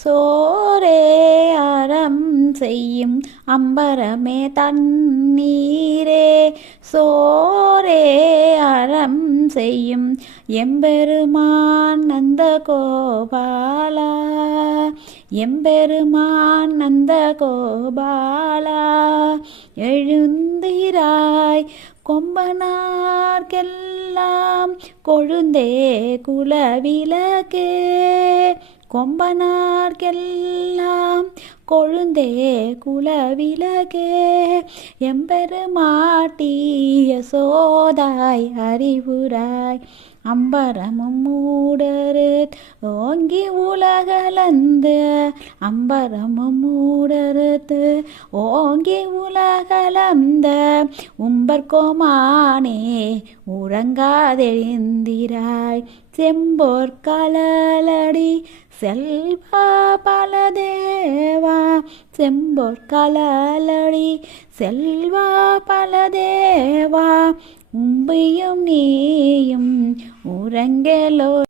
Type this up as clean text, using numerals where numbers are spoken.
சோரே அறம் செய்யும் அம்பரமே தண்ணீரே சோரே அறம் செய்யும் எம்பெருமான் நந்த கோபாலா எம்பெருமான் நந்த கோபாலா எழுந்திராய் கொம்பனார்க்கெல்லாம் கொழுந்தே குலவிளக்கே கொம்பனார்க்கெல்லாம் கொழுந்தே குலவிளக்கே எம்பெருமாட்டிய சோதாய் அறிவுராய் அம்பரமும் மூடரு ஓங்கி உலகளந்து அம்பரமும் மூடருத்து ஓங்கி உலகளந்த உம்பர்கோமானே உறங்காதெழுந்திராய் செம்போர்கலடி செல்வா பலதேவா செம்போர்கலடி செல்வா பலதேவா உம்பியும் நீயும் உறங்கலோ